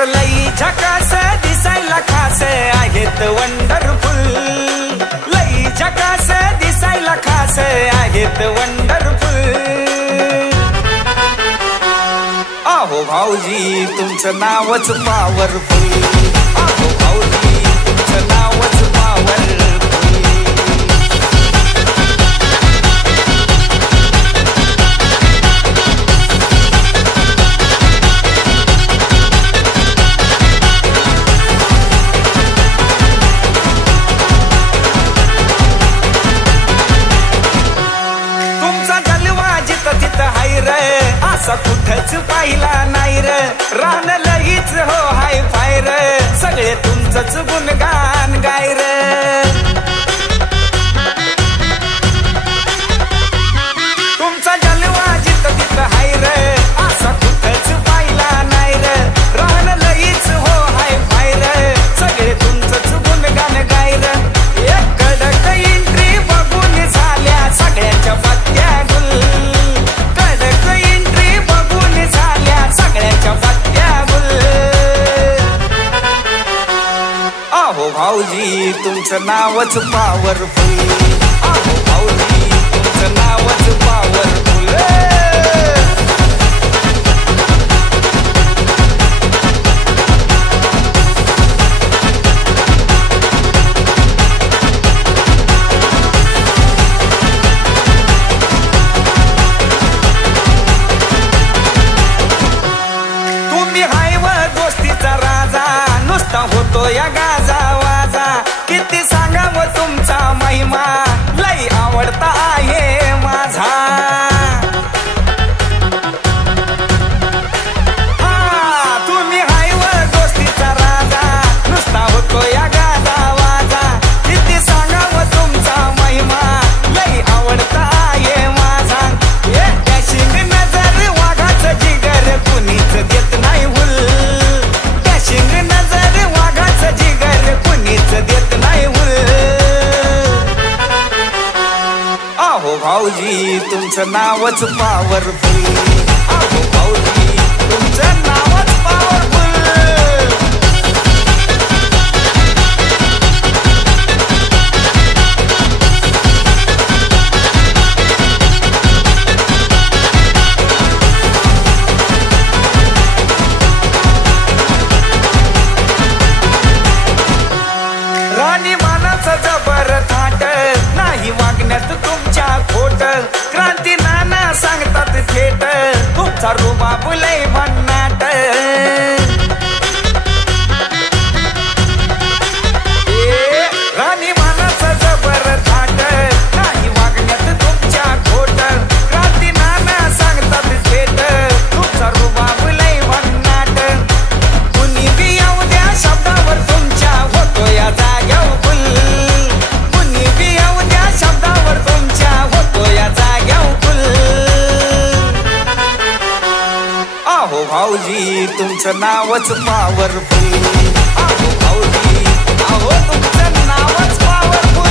लई झकास दिसायला खास आहेत वंडरफुल, लई झकास दिसायला खास आहेत वंडरफुल। आहो भाऊजी तुमचं नावच पॉवरफुल, आहो भाऊजी तुमचं नावच पॉवरफुल। असा कुठंच पाहिला नाही रे, राहणं लगीच हो हाय फाय रे, सगळे तुमचंच गुणगान गाय रे। तुमचा जलवा जिथं तिथं हाय रे, असा कुठंच पाहिला नाही रे, राहणं लगीच हो हाय फाय रे, सगळे तुमचंच गुणगान गाय रे। एक कडक एंट्री बघून झाल्या सगळ्यांच्या पत्त्या गुल, आहो भाऊजी तुमचं नावच पॉवरफुल, आहो भाऊजी तुमचं नावच पॉवरफुल। तुम्ही हाय व दोस्तीचा राजा, नुसता होतो या गाजा वाजा, किती सांगावं तुमचा महिमा, लई आवडता आहे माझा। हा तुम्ही हाय व दोस्तीचा राजा, नुसता होतो या गाजा वाजा, किती सांगावं तुमचा महिमा, लई आवडता आहे माझा। डॅशिंग नजर वाघाचं जिगर कुणीच देत नाही हुल, डॅशिंग नजर वाघाचं जिगर कुणीच देत नाही हुल। आहो भाऊजी तुमचं नावच पॉवरफुल, आहो भाऊजी तुमचं नावच पॉवरफुल। राणी मानाचं जबर थाट, नाही वागण्यात तुमच्या खोट, क्रांती नाना सांगतात थेट, तुमचा रुबाब लय भन्नाट। राणी मानाचं जबर थाट, नाही वागण्यात तुमच्या खोट, क्रांती नाना सांगतात थेट, तुमचा रुबाब लय भन्नाट। कुणी बी येऊ द्या शब्दावर तुमच्या होतो या जाग्यावर फुल, कुणी बी येऊ द्या शब्दावर तुमच्या होतो या जाग्यावर फुल। आहो भाऊजी तुमचं नावच पॉवरफुल, आहो भाऊजी आहो तुमचं नावच पॉवरफुल।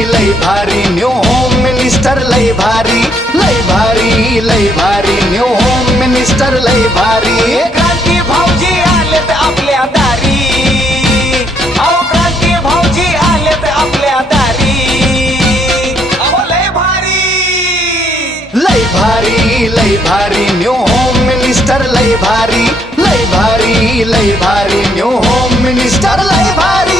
लय भारी न्यू होम मिनिस्टर, लय भारी लय भारी न्यू होम मिनिस्टर, लय भारी। क्रांती भाऊजी आलेत आपल्या दारी, अहो क्रांती भाऊजी आलेत आपल्या दारी, अहो लय भारी न्यू होम मिनिस्टर, लय भारी न्यू होम मिनिस्टर, लय भारी।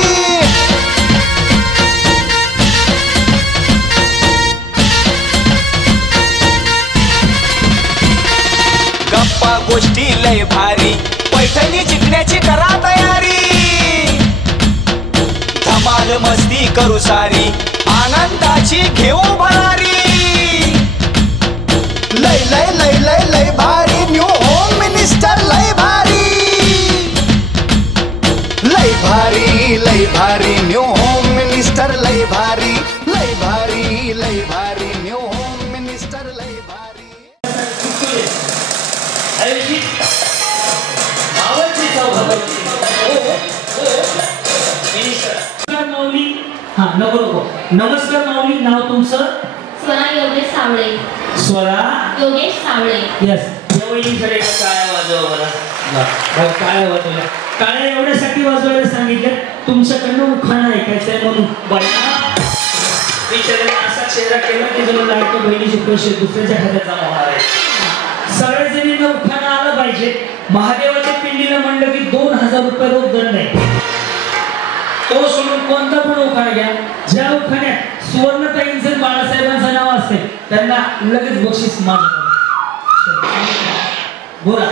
गप्पा गोष्टी लय भारी, पैठणी जिंकण्याची करा तयारी धमाल मस्ती करू सारी आनंदाची घेऊ भरारी लय लय लय लय लय भारी न्यू होम मिनिस्टर लय भारी लय भारी न्यू होम मिनिस्टर लय भारी लय भारी न्यू होम मिनिस्टर लय भारी नमस्कार माऊली नाव तुमचं स्वरा योगेश सावळे स्वरा योगेश सावळे यस एवढीकडे काय वाजव मला काय वाजवलं काय एवढ्यासाठी वाजवायला सांगितलं तुमच्याकडनं उखाणा ऐकायचंय म्हणून बिचाऱ्याने असा चेहरा केला की जणू लाडक्या बहिणीचे पैसे दुसऱ्याच्या खात्यात जमा होणार आहे सगळ्या जणींना उखाणा आला पाहिजे महादेवाच्या पिंडीला म्हणलं की 2000 रुपये रोज दंड आहे तो सोडून कोणता पण उखाणा घ्या ज्या उखाण्यात सुवर्णताईंचं बाळासाहेबांचं नाव असेल त्यांना लगेच बक्षीस माझं बोला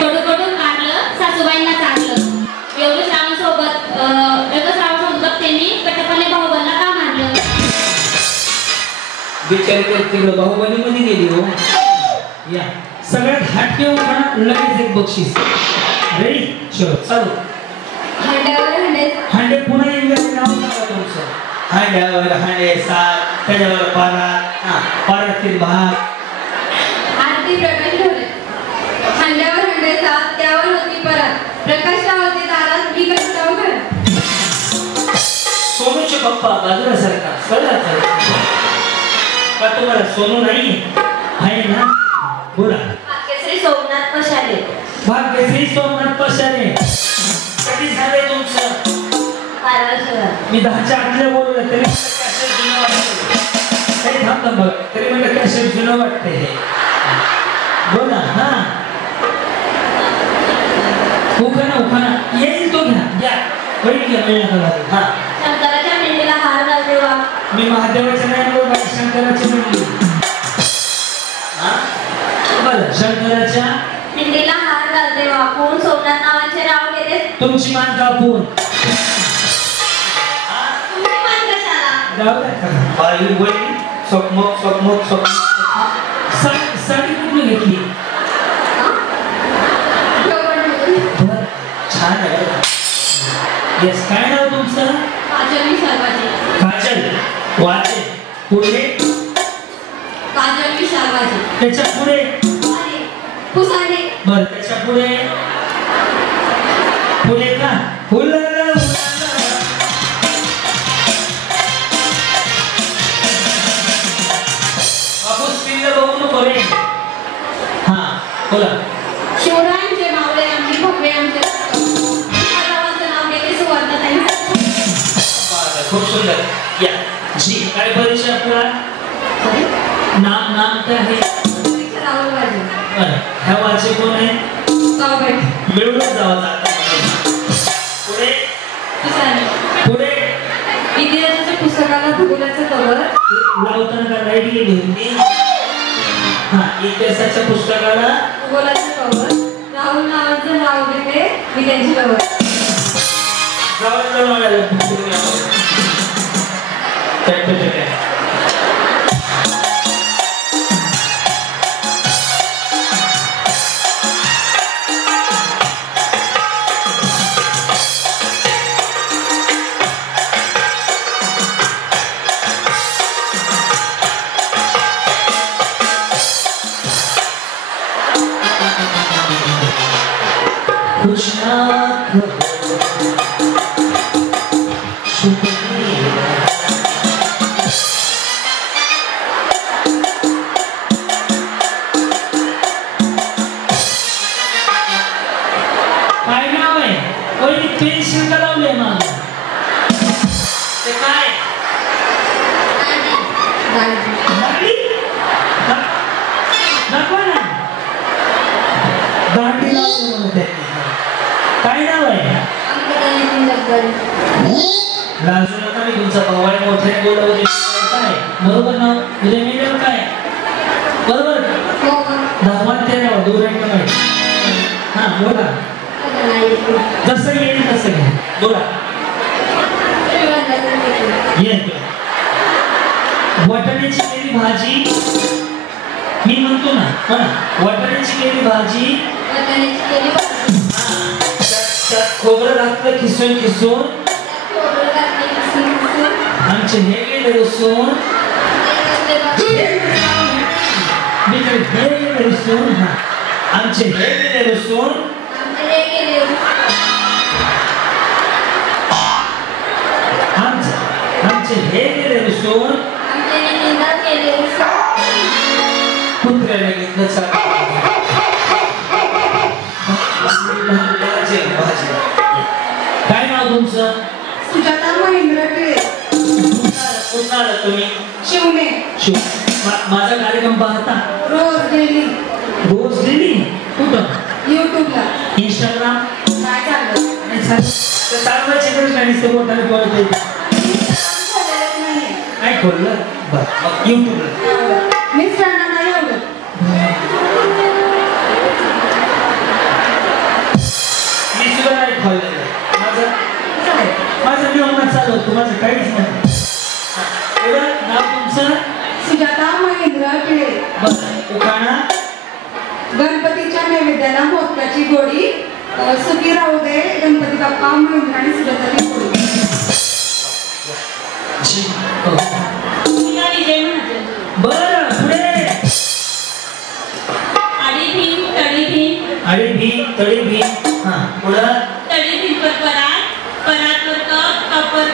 कडूकडून काढलं सासूबाईंना चाललं योगेश रावांसोबत त्यांनी कटपणे भाऊबांना का मारलं बिचारी तिकडं बाहुबली मध्ये गेली हो या सगळ्यात हटके उखाणा लगेच एक बक्षीस रेडी चलो चालू हांडे पुन्हा इंग्रजी नाव सांगा तुमचं हांड्यावर हांडे सात त्याच्यावर पारा पारातील भाग आरती प्रकाश ढोले हांड्यावर हंडे सात त्यावर होती परत प्रकाशराव होते दारात मी कष्टाव घरात सोनूचे पप्पा बाजूला सरका कळलं का तुम्हाला सोनू नाही आहे ना बोला भाग्यश्री सोमनाथ पशाले भाग्यश्री सोमनाथ पशाले कधी झाले तुमचं 12 वर्षावर मी 10च्या आतल्या बोललो तरी कॅसेट जुनं वाटतं काही थांबतं बघ तरी म्हणलं कॅसेट जुनं वाटते हे बोला हा उखाणा येईल तो घ्या या वैट घ्या हा शंकराच्या पिंडीला हार घालते वा मी महादेवाच्या नाही बोल शंकराची म्हणली हा बरं शंकराच्या पिंडीला हार घालते वा कोण सोमनाथ नावाचे राव गेले तुमची मान कापून तुम्ही मान कशाला जाऊ द्या बाई वैली सोकमोक साडी कुठली घेतली छान आहे येस काय नाव तुमचं काजल शर्माजी काजल वाचे पुढे काजल शर्माजी त्याच्या पुढे पुसाने बरं त्याच्या पुढे का बापूस पिल्ल बघू नको रे हा बोला शिवरायांचे मावळे आमची भगवे आमचे गावाचं नाव गेले सुवर्णताई खूप सुंदर या जी काय परीक्षा आपला नाम काय आहे राहुल बाजी ह्या वाचे कोण आहे गावगड मिळूनच जावं लागतं पुढे पुढे इतिहासाच्या पुस्तकाला भूगोलाचं कवर लावताना का लाईट गेली होती हा इतिहासाच्या पुस्तकाला भूगोलाचं कवर राहुल नावाचं नाव घेते मी त्यांची कवर काय नाव आहे कोणी पेन्सिल का लावले मग ते काय दाढी नको ना दाढी लावली म्हणते काय नाव आहे लाजू नका मी तुमचा भावाने मोठ्याने बोलावं काय बरोबर नाव तुझे मीडियम काय बरोबर 10 13 2 अंक माहिती हा बोला. जसं येईल तसं घ्या. बोला. वाटाण्याची केली भाजी. मी म्हणतो ना, वाटाण्याची केली भाजी. त्यात खोबरं घातलं खिसून खिसून. आमचे हे गेले लसूण. आमचे हे गेले लसूण. आमचे हे गेले लसूण. कुत्र्याने घेतलं काय नाव तुमचं? सुजाता महेंद्र टिळे. कुठं आला तुम्ही? शिवणे. माझा कार्यक्रम पाहता? रोज डेली. रोज डेली? कुठं? युट्यूबला. इंस्टाग्राम? काय झालं? चालवायचे नाही मोठाने बोलत काय खोललं? बरं युट्यूबला. मिस्टरांना नाही आवडत. मी सुद्धा नाही खोललेलं. माझं नियमन चालवतो. माझं काहीच नाही. नाव तुमचं? सुजाता महेंद्र टिळे. बरं उखाणा. गणपतीच्या नैवेद्याला मोदकाची गोडी. सुखी राहू दे गणपती बाप्पा महेंद्र आणि सुजाताची गोडी. बरं पुढे. आडी भीम तडी भीम. आडी भीम तडी भीम. हा पुढं. तडी भीम पर परात. परात वर कप. कपर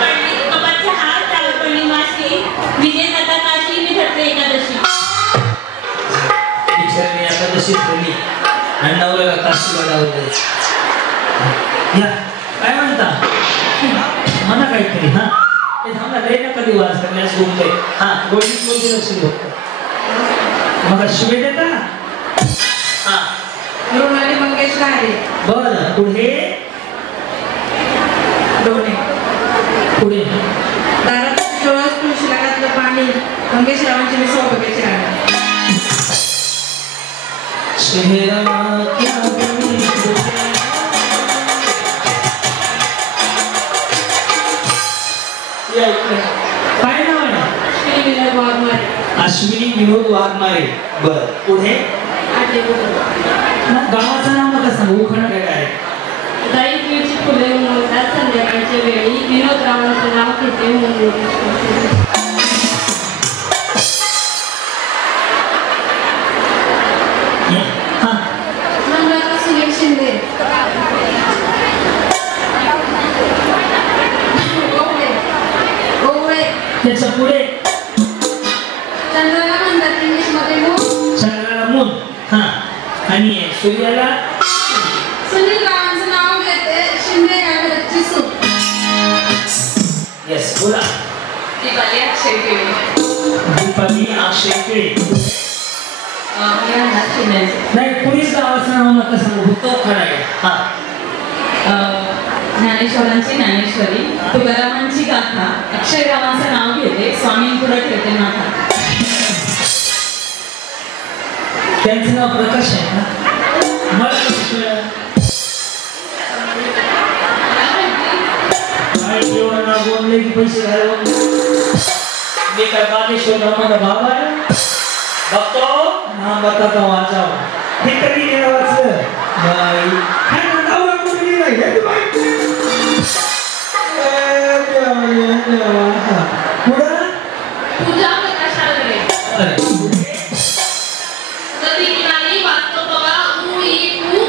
पडली. कपाच्या हात. त्यावर पडली माशी. विजय जाता काशी. मी धरते एकादशी. बिचारी एकादशी झाली आणि नवऱ्याला काशीला लावले. या काय म्हणता? म्हणा काहीतरी. हा ते थांबला रे ना कधी वाज करण्यास घुमते. हा गोळीच बोलते लक्ष देऊ. मग शिवे देता. हा मृणाली मंगेश गाडे. बरं पुढे. दोन्ही. पुढे. दारात तुळस तुळशीला घातलं पाणी. मंगेश रावांची मी सौभाग्याची राणी. शहरा क्या गमी काय नाव आहे? अश्विनी विनोद वाघमारे. बर पुढे. गावाचं नाव नका सांगू. उखाणा काय आहे? दाईची फुले उमलतात संध्याकाळच्या वेळी. विनोद रावांचं नाव घेते. सुनील शिंदे. त्याच्या पुढे. चंद्राला म्हणतात इंग्लिश मध्ये मून. चंद्राला मून. हा आणि सूर्याला. सुनील रावांचं नाव घेते. शिंदे घालची सूप. येस बोला. दीपाली अक्षय केळी. दीपाली अक्षय केळी. नाही कुणीच गावाचं नाव नका सांगू. तो खरा आहे. हा ज्ञानेश्वरांची ज्ञानेश्वरी. तुकारामांची गाथा. अक्षयरावांचं नाव घेते. स्वामींपुढे ठेवते माथा. त्यांचं नाव प्रकाश आहे ना. मला एवढं नाव बोलले की पैसे घालवून. मी काय बागेश्वर माझा बाबा आहे. बघतो हा बताता वाचाव. हे कधी गेलं वाचलं बाई. पूजा प्रकाशालय. नदी किनारी वाचतो बघा. ऊ ई ऊ.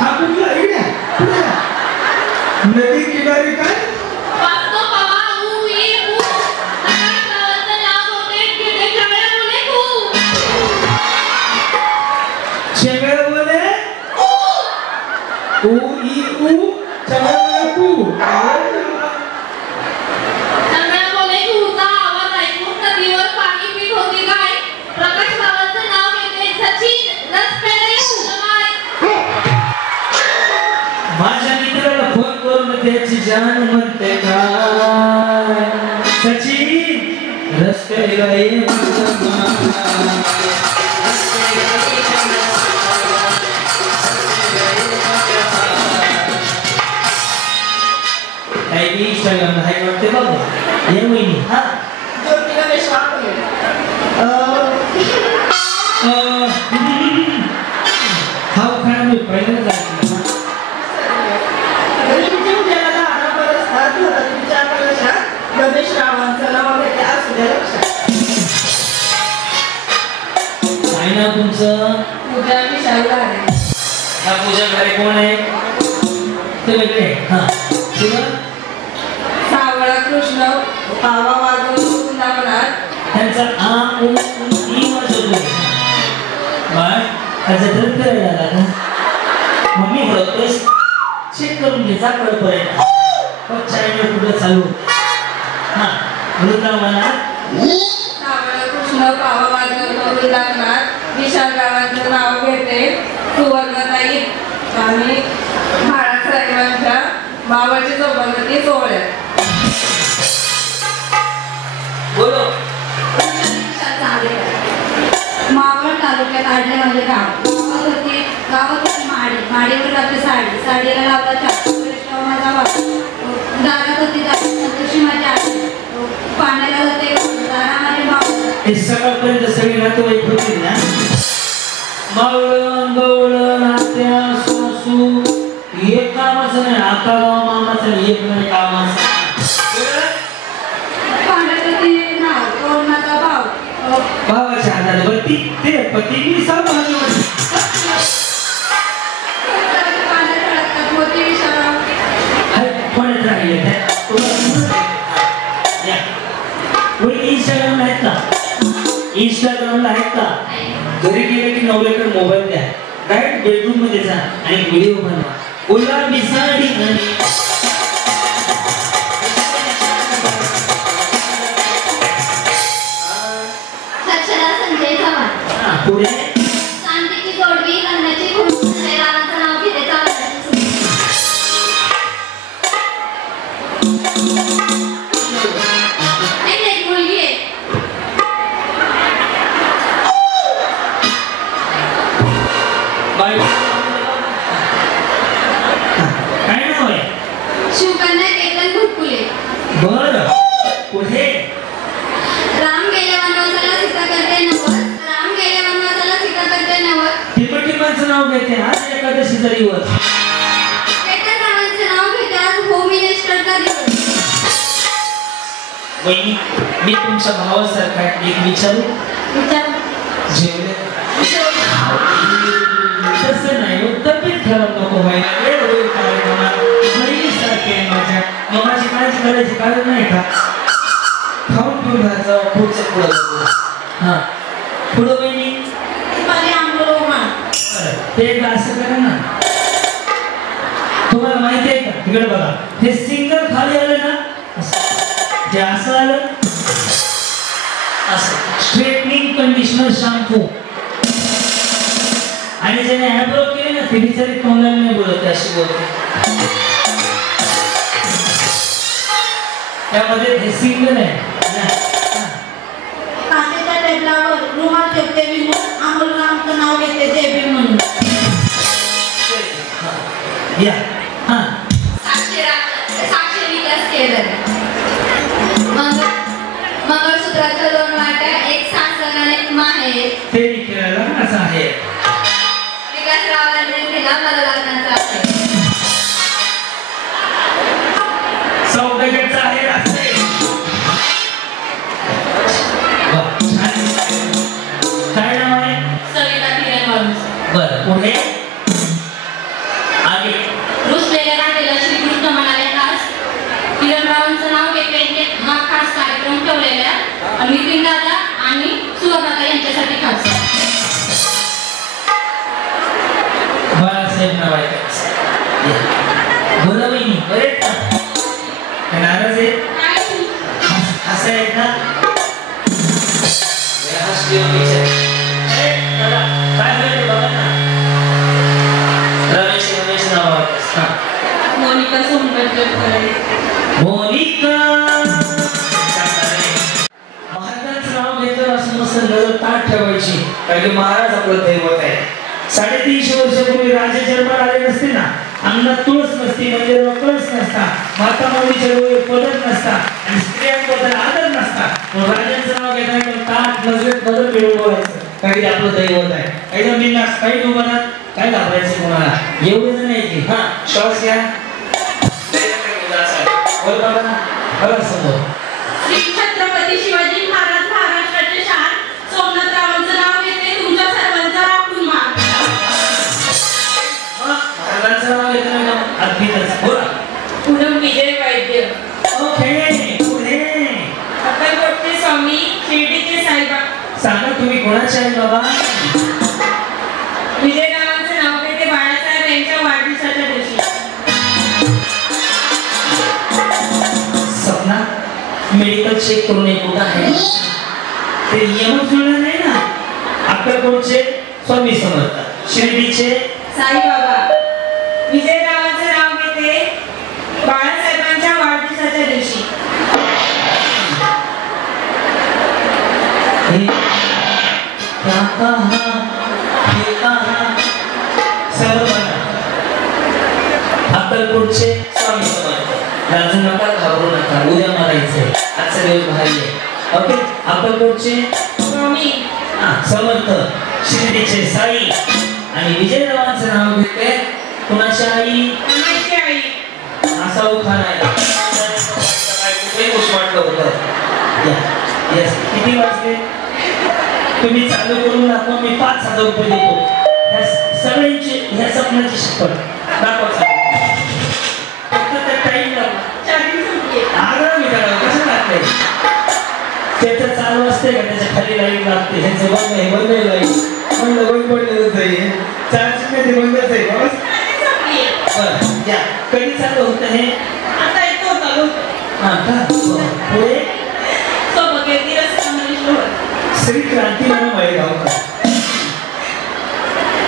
हा कुठला नदी किनारी काय? वाचतो बघा. ऊ ई ऊ. गावाचं नाव होते किती सगळे मुले खूप. शेगळ बोले. ऊ ई ऊ. सगळं बोले तू. सगळ्या बोले खूपचा आवाज ऐकून नदीवर पाणी पीत होती काय. प्रकाश रावांचं नाव घेते. सचिन रस्त्याने माझ्या मित्राला फोन करून त्याची जाण म्हणते काय. सचिन रस्त्याला ये. इंस्टाग्रामला हाय वाटते बाबा हे वहिनी हा ज्योतिका विश्वास हा उखाणा मी पहिल्यांदा गणेश रावांचं नाव घेते असू द्या लक्षात. काय नाव तुमचं पूजा विशाल घारे. हा पूजा घरे कोण आहे ते वेगळे हा तुला सावळा कृष्ण पावा वाजवून वृंदावनात त्यांचा आ उ ई वाजवतो बाळ त्याचा तर करायला लागला मम्मी म्हणतोय चेक करून घे जा कळपर्यंत पण चॅनल कुठं चालू हा वृंदावनात सावळा कृष्ण पावा वाजवून वृंदावनात विशाल रावांचं नाव घेते सुवर्णताई आणि बाळासाहेबांच्या बाबाची चौबंदी सोहळ्यात. बोलो मावळ तालुक्यात आडण्यामध्ये गावात होती माडी, माडीवर राहते साडी, साडीला लावला चाकू, वैष्णव माझा बाप, दारात होती दारी, संतोषी माझी आजी, पाण्याला होते दारामध्ये भाऊ. हे सकाळपर्यंत सगळे नातेवाईक होतील ना मावळं गवळं नात्या सासू एक कामाचं नाही आता गाव मामाचं नाही एक नाही कामाचं पाण्यात होती नाव, कोणाचा भाव, भावाच्या हातात बत्ती ते पती मी सांभाळली होती पाण्यात अडकतात मोती विशाराव. हाय पडत राहिले त्या इंस्टाग्रामला आहेत का इंस्टाग्रामला आहेत का घरी गेले की नवऱ्याकडे मोबाईल द्या डायरेक्ट बेडरूम मध्ये जा आणि व्हिडिओ बनवा गुलाबी साडी आणि साक्षरा संजय चव्हाण. पुढे शांतीची जोडवी करण्याची खूप संजय रावांचं नाव घेते चालण्याची सुरू. एक मुलगी आहे. बाय काय नाव आहे शिवकन्या केतन भुटकुले. बर पुढे राम गेल्या वनवासाला सीता करते नवस. राम गेल्या वनवासाला सीता करते नवस. टिपटिपांचं नाव घेते आज एकादशी दिवस केतन रावांचे नाव घेते आज होम मिनिस्टरचा दिवस. वहिनी मी तुमच्या भावासारखा एक विचारू विचार जेवले तसं नाही तब्येत खराब नको व्हायला वेळ होईल कार्यक्रमात बहिणीसारखे आहे माझ्या मगाची काळजी करायची कारण नाही का खाऊन पिऊन राहायचं पुढचं पुढं बघू हा पुढं बहिणी दीपाली आंबोरोमा. ते एकदा असं करा ना तुम्हाला माहिती आहे का तिकडे बघा हे सिंगल खाली आलं ना जे असं आलं असं स्ट्रेटनिंग कंडिशनर शॅम्पू आणि ज्याने ॲब्रो केले ना ते बिचारी तोंडाने नाही बोलत अशी बोलते त्यामध्ये हे सिंगल आहे काचेच्या टेबलावर रुमाल ठेवते विनोद अमोलरामचं नाव घेते जेबी म्हणून. या हा साक्षी विकास केदार. मंगळसूत्राच्या 2 वाट्या, एक सासर आणि एक माहेर. ते विचारायला असं आहे विकासरावांनी दिला मला लग्नाचा आहे. सौदागरचा आहे असं आहे. वा, छान. काय नाव आहे सविता किरण माणूस. बरं पुढे आगे रुसलेल्या राणीला श्रीकृष्ण म्हणाले खास. किरणरावांचं नाव घेते हा खास कार्यक्रम ठेवलेला नितीन दादा आणि सुवर्णता यांच्यासाठी खास. बाळासाहेब नाव आहे बोला बहिणी बरे आहेत का काय नाराज आहे असं आहे का काय होईल बघा ना रमेश नाव आहे मोनिका सोनकर. मोनिका महाराजांचं नाव घेतलं असं मस्त नजर ताट ठेवायची कारण की महाराज आपलं दैवत आहे 350 वर्षापूर्वी राजे जन्माला आले नसते ना अंगात तुळस नसती म्हणजे कळस नसता, माता माऊलीच्या डोळे पदर नसता आणि स्त्रियांबद्दल आदर नसता. मग राजांचं नाव घेताना ताट नजरेत बदल मिळून बोलायचं काही आपलं दैवत आहे. एकदम बिनधास्त काही उभा काय घाबरायचं कोणाला. एवढं जण आहे की हा श्वास घ्या बघा समोर. श्री छत्रपती शिवाजी महाराज महाराष्ट्राचे शान सोमनाथरावांचं नाव येते तुमच्या सर्वांचा राखून मान. महाराजांचं नाव येतं ना अद्भुतच. बोला. पूनम विजय वैद्य. ओके पुढे. अक्कलकोटचे स्वामी शिर्डीचे साईबा. सांगा तुम्ही कोणाचे आहे बाबा. विजयरावांचं नाव घेते बाळासाहेब यांच्या वाढदिवसाच्या दिवशी. सपना मेडिकल चेक करून एक कुठं आहे ते नियमच जुळलं नाही ना. अक्कलकोटचे स्वामी समर्थ, शिर्डीचे साईबाबा. विजयरावांचं नाव घेते बाळासाहेबांच्या वाढदिवसाच्या दिवशी. अक्कलकोटचे स्वामी समर्थ. राजू नका घाबरू नका, उद्या मारायचंय, आजचा दिवस भारी आहे. ओके. अक्कलकोटचे स्वामी समर्थ, शिर्डीचे साई आणि विजयरावांचं नाव घेते कुणाची आई. अम्माची आई. असा उखाण आहे. वाटलं होतं. किती वाजले तुम्ही चालू करून दाखवा. मी 5,000 रुपये देतो सगळ्यांची ह्या सपनाची शपथ. दाखवा फक्त त्या टाइम कसं लागतंय त्याचं चालू असते का त्याच्या खाली लाईट लागते. ह्याचं बंद आहे बंद आहे लाईट बंद पडलेलंच आहे. चार्जिंग मध्ये बंदच आहे बाबा. बरं या कधी चालू होतं हे. आता येतो चालू. हा का पुढे श्री क्रांती म्हणून माळेगावकर.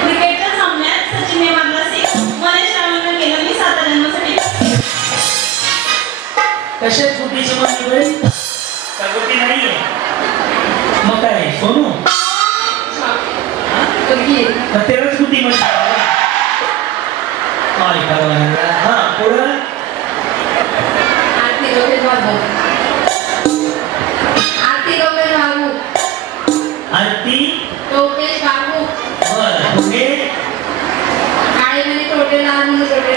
क्रिकेटच्या सामन्यात सचिनने मारला 6. मनेश रावांना केलं मी 7 रनांसाठी. कशात गुटीची मागणी बरे का गुटी नाहीये मग काय सोनू तेलाच गुटी म्हणतात. हा पुढं आरती लोकेश बाबू. आरती लोकेश बाबू. बरं पुढे काळे म्हणे तोडले लाल म्हणून तोडले.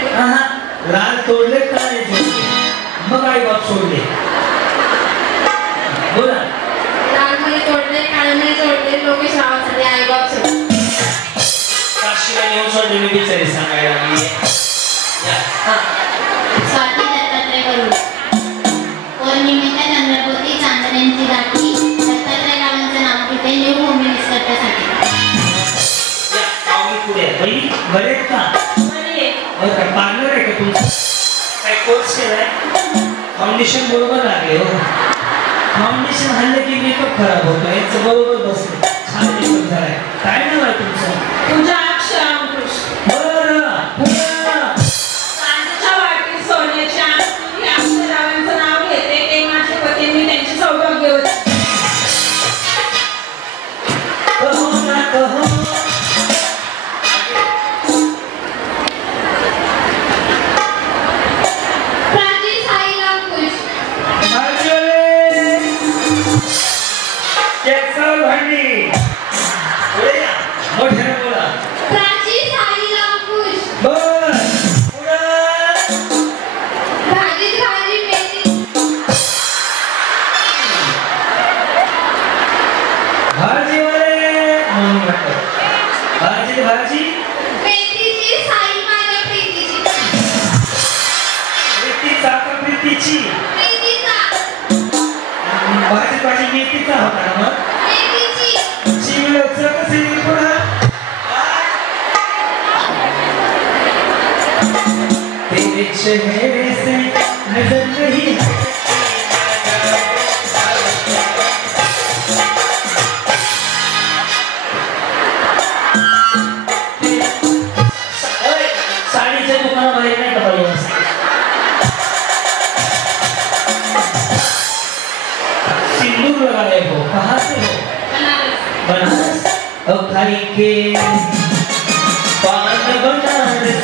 लाल तोडले काय जोडले मग आई बाप सोडले. बोला. लाल म्हणे तोडले काळे म्हणे तोडले लोकेश रावासाठी आई बाप सोडले. काशीला येऊन सोडलेली बिचारी सांगायला लागली. स्वाती दत्तात्रय करू. पौर्णिमेच्या चंद्रभोवती चांदण्यांची गाठी. दत्तात्रय रावांचं नाव घेते न्यू होम मिनिस्टरसाठी. पुढे बरे का पार्लर आहे का तुमचं काय कोर्स केलाय. फाउंडेशन बरोबर लागले हो. फाउंडेशन हल्लं की मेकअप खराब होतो. याचं बरोबर बसलं छान मेकअप झालाय. काय नाव आहे तुमचं. तुमच्या अक्षर अंकुश. बरं चांदीच्या वाटीत सोन्याच्या तुम्ही अक्षरावांचं नाव घेते ते माझे पती. मी त्यांची सौभाग्य होते. कहो ना कहो. प्राची साईराम खुश. भांडी मोठ्याने बोला. प्राची साईराम खुश. बर पुढं भाजीत भाजी मेथी. भाजीवाले भाजी भाजी मेथीची साई माझ्या प्रीतीची. प्रीतीचा का प्रीतीची. प्रीतीचा. भाजी भाजी मेथीचा होता ना मग. मेथीची. शिवचं कसं पुढं. तेरे चेहरे से नजर नहीं साडीच्या दुकानामध्ये नाही का बाई. सिंदूर लगाए हो. कहाँ से हो. बनारस. और खाई के पान बनारस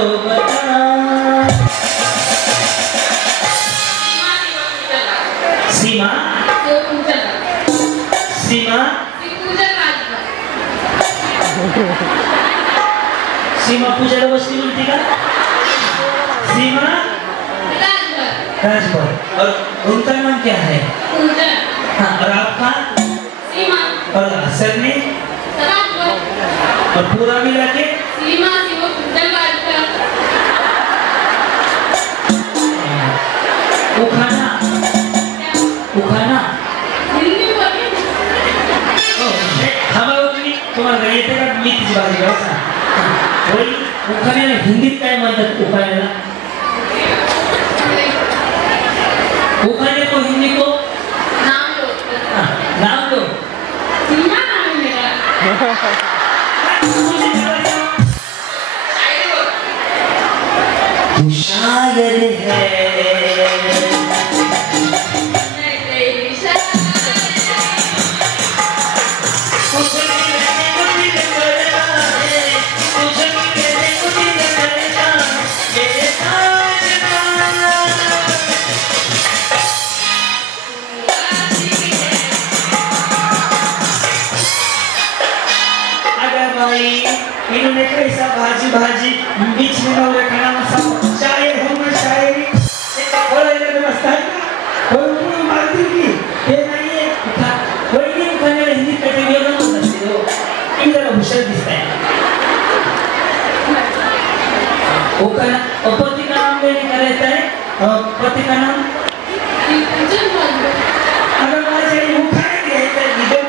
तो बता. सीमा सीमा सीमा पूजाला बसली म्हणती का? सीमा राजभर. और उनका नाम क्या है? हाँ, और आपका? और सरने? और पूरा मिला के? उखाना उखाना तुम्हाला येते का? मी तिची बाजू उखाण्याला हिंदीत काय म्हणतात? उखाण्याला उखाने को हिंदी को नाम लो. तू शायर है इन्होंने कैसा भाजी भाजी बीच में नवरे खाना मसाला शायर हूँ मैं शायरी बोला इन्हें मस्ता है कोई उन्होंने मार दी की ये नहीं है कोई नहीं खाने में हिंदी कैटेगरी में मत सकते हो इधर अवसर दिखता है. वो कहना पति का नाम लेने का रहता है. पति का नाम अगर बात है वो खाने के रहता है इधर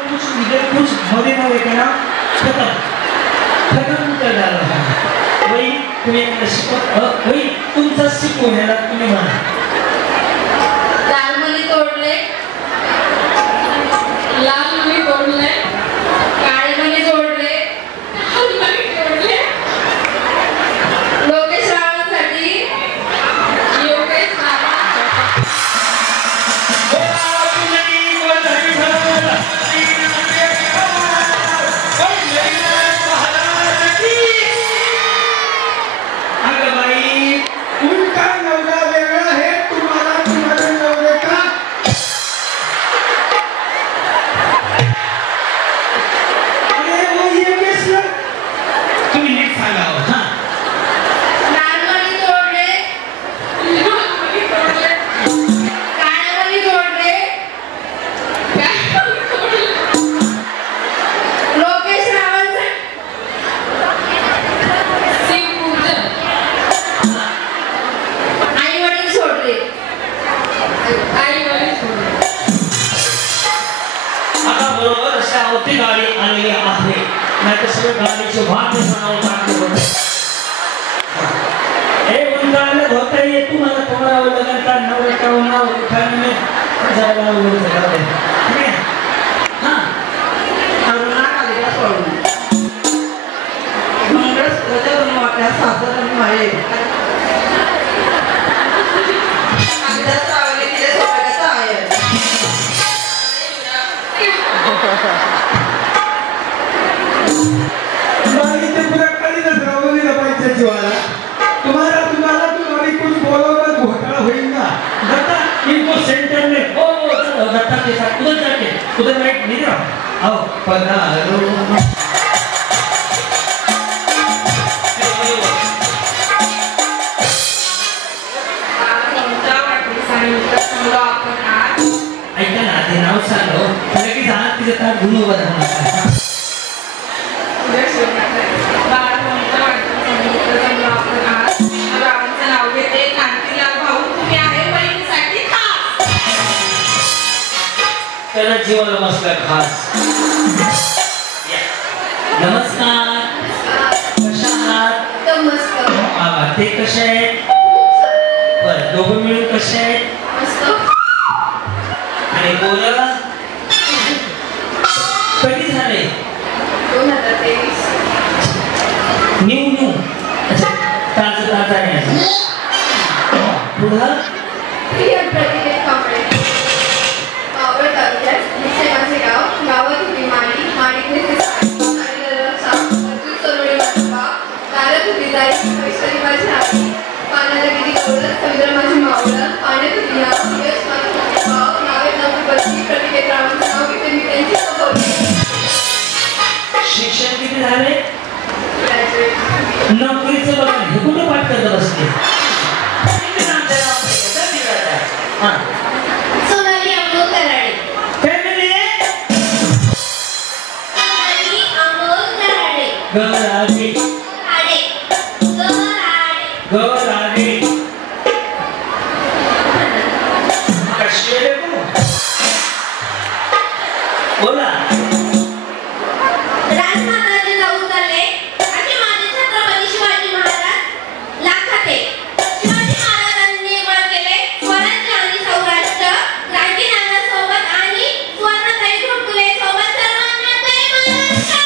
कुछ मोदी नवरे का नाम खत्म कर डाला है. वही तुम्हें शिकव वही तुमचा शिकवण्याला तुम्ही म्हणा. लाल मणी तोडले काळे मणी जोडले लोकेश रावांसाठी गाडी आलेली आहे. नाहीतर सगळं गाडीचे वाट सांगून हे उंचायला धोता ये तुम्हाला तुम्हाला लगनता नवरता नाव उठाने जायला उभं झालं. हां अरुणा कालिका सोडून मंगळस गजर मोठ्या सासर आणि माये आगदा सावले तिला सोडायचं आहे. तुम्हारा तुम्हारी कुछ बोलो मत घोटाला होईल ना. दत्ता इनको सेंटर में ओ दत्ता के साथ उधर जाके उधर राइट नहीं रहा आओ पधारो. ऐका ना ते नाव सांगो लगेच हात तिथे ताट गुण उभा राहणार. त्याला जीवाला बसला खास. नमस्कार कशा आहात? मस्त. ते कसे आहेत? बरं दोघं मिळून कसे आहेत? आणि बोलायला कधी झाले? 2023. न्यू अच्छा ताजा आहे. पुढं प्रिय प्रतिभा कांबळे पावळ तालुक्यात निश्चयमाचे गावात होती माडी होती साडी सरोडी दारात होती जाई कधी माझी आई पाण्याला किती गवळण समुद्र माझी मावळण पाण्यात उद्या यश माझं भाव नावे नवपती प्रतिकेत रामाचं नाव घेते मी त्यांची सभोवती. शिक्षण किती झाले? नोकरीचं बघा हे कुठे पाठ करत बसते? सोनाली अमोल कराडे. काय म्हणले? सोनाली अमोल कराडे. गराडे गराडे कशी आहे तू? बोला. राजमाताचे जाऊ चालले असे माझे छत्रपती शिवाजी महाराज लाखात आहे. शिवाजी महाराजांनी निर्माण केले स्वराज्य आणि सौराष्ट्र. राजकीनानासोबत आणि सुवर्णताई घोटकुले सोबत सर्वांना जय महाराष्ट्र.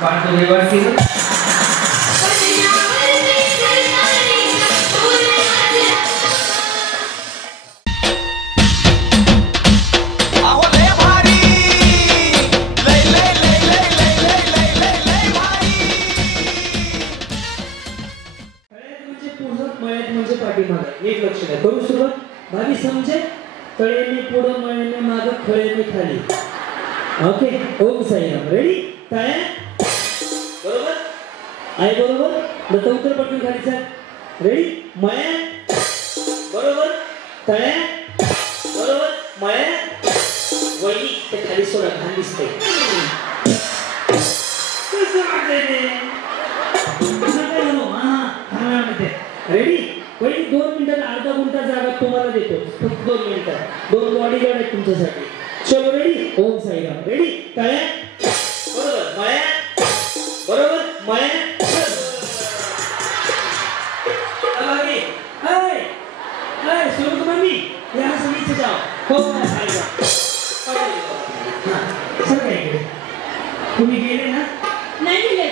पाठ व्यवस्थित अहो लय भारी लय लय लय लय लय लय लय लय लय भारी. तळ्यात म्हणजे पुढं मळ्यात म्हणजे पाठीमागं. एक लक्ष द्या. करू सुरुवात. भावी समजे तळेने पुढं मळ्याने मागं खळेने खाली. ओके. ओम साईराम. रेडी? तळ्यात बरोबर आहे बरोबर. दत्त उत्तर पटकन खाली सर. रेडी? मळ्यात बरोबर. तळ्यात बरोबर. मळ्यात वळी ते खाली सोडा घाण दिसते. कसं वाटतंय ते? रेडी? पहिली 2 मिनिटात अर्धा गुंठा जागा तुम्हाला देतो. फक्त 2 मिनिटात. 2 बॉडीगार्ड आहेत तुमच्यासाठी. चलो रेडी? ओम साईराम. रेडी? तळ्यात बरोबर. मळ्यात बरोबर. मळ्यात अलागी हाय हाय सुनो तुम्ही यहाँ से नीचे जाओ. हो साईराम. हां सर काय केलं? तुम्ही गेले ना? नाही गेले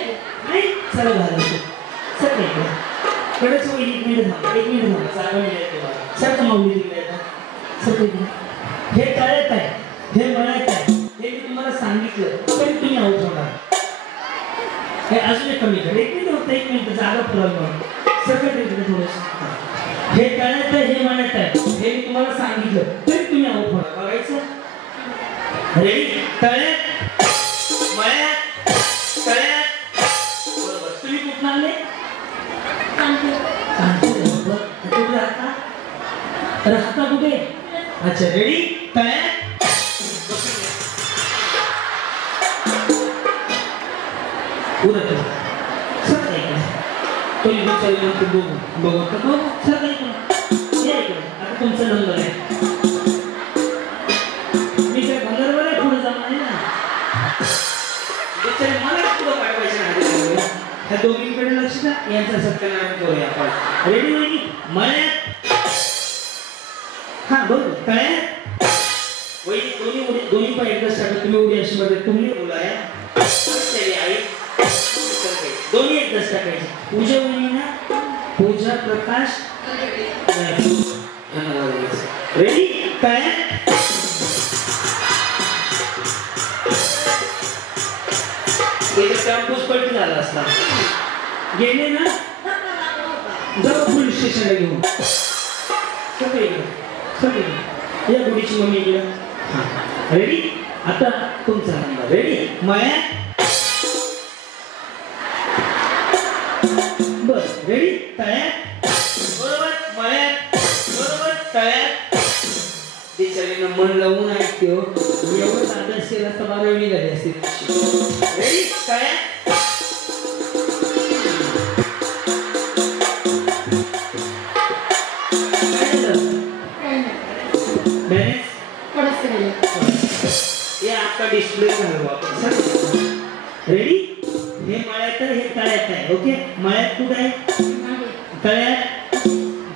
नाही चला झालं सर काय केलं? कडच होईल. 1 मिनिट थांबा. 1 मिनिट थांबा. जागा मिळेल तुम्हाला. सर तर माऊली दिली आहे सर. हे तळ्यात आहे हे मळ्यात आहे हे मी तुम्हाला सांगितलं तरी तुम्ही आऊट होणार. हे अजून एक कमी कर. 1 मिनिट होतं. 1 मिनिट जागा पुरवलं सगळं तिकडे थोडंसं. हे तळ्यात आहे हे मळ्यात आहे हे मी तुम्हाला सांगितलं तरी तुम्ही आऊट होणार. बघायचं. रेडी? तळ्यात मळ्यात तळ्यात बरोबर. तुम्ही कुठून आले? कुठे राहता? राहता कुठे? अच्छा. रेडी? तळ्यात उदर सर काय तो विचारलं तू बघू सर काय आता तुमचा नंबर आहे. मी काय भंगारवर आहे पुढे जाणार आहे ना. बिचारे मला पुढं पाठवायचे नाही. ह्या दोघींकडे लक्ष द्या. यांचा सत्कारनाम करूया आपण. Ready ready? मळ्यात हा बरोबर. तळ्यात वही दोन्ही पण एकदा स्टार्ट. तुम्ही उडी अशी मध्ये तुम्ही बोलाया आई दोन्ही एकदाच टाकायचे. पूजा वहिनीना पूजा प्रकाश. रेडी? तळ्यात कॅम्पस पलटी झाला असता. गेले ना जाऊ पोलीस स्टेशनला घेऊन. सगळे सगळे या गुडीची मम्मी गेलं. रेडी? आता तुमचा नंबर. रेडी? मळ्यात बस. रेडी? तळ्यात बरोबर. मळ्यात बरोबर. तळ्यात बिचारीनं मन लावून ऐकते हो. मी एवढंच अभ्यास केला तर 12वी निघाली असते. रेडी? तळ्यात ये आपका डिस्प्ले घालू आपण. रेडी? हे मळ्यात आहे हे तळ्यात आहे. ओके. मळ्यात कुठं आहे? तळ्यात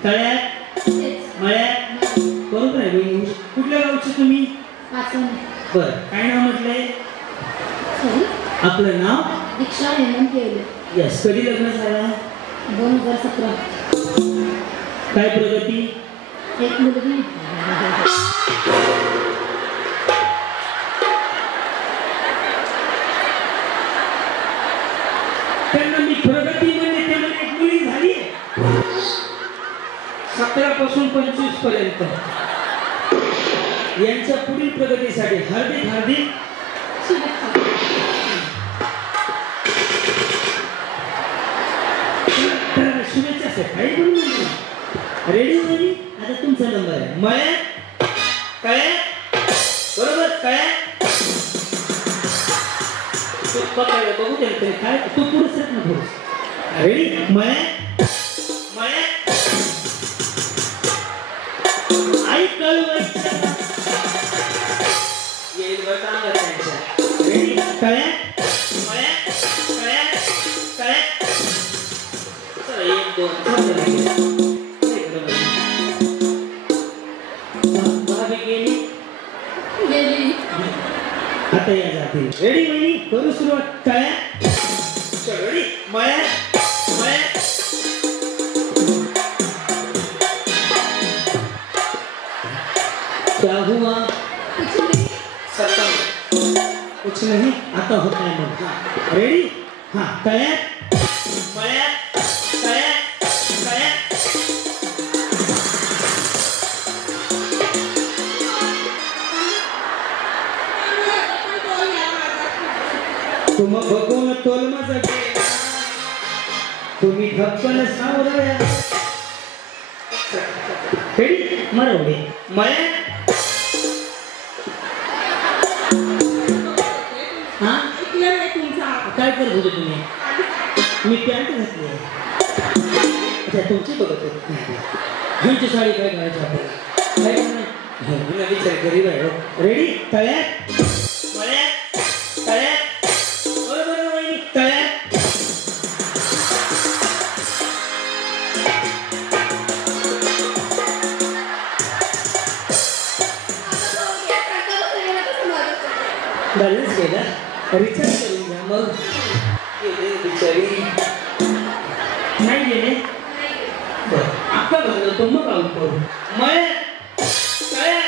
तळ्यात मळ्यात बरोबर आहे. कुठल्या गावचे तुम्ही? बर. काय नाव म्हटलंय आपलं? नाव दीक्षा हेमंत केले. यस. कधी लग्न झालं? 2017. काय प्रगती? एक मुलगी. 17 पासून 25 पर्यंत यांच्या पुढील प्रगतीसाठी हार्दिक हार्दिक शुभेच्छा सर. काही बोलू रेडी झाली. आता तुमचा नंबर आहे. मयत काय बरोबर काय तू पकडलं बघू दे तरी काय तू पुढे सर ना थोडं. रेडी मयत मयत आई कळू येईल बरं त्यांच्या. रेडी काय मयत काय काय चला 1 2 आता या जाते. रेडी वहिनी करू सुरुवात. काय रेडी माया माया क्या हुआ कुछ नहीं आता होता है मग. रेडी हाँ काय माया काय काय तुम बघून तोलमा जगे तुम्ही धप्पन सावराया. रेडी मरवले माया हा काय करत होते तुम्ही. मी पॅन्ट घातली. अच्छा तुमची बघत होती. ह्यांची साडी काय घालायची आपल्याला काय विचार गरीब आहे. रेडी तळ्या मळ्या तळ्या बरोबर वहिनी तळ्या बॅलन्स केला रिचार्ज करून घ्या. मग गेले बिचारी नाही गेले बरं आता घालतो मग आऊट करू. मळ्या तळ्या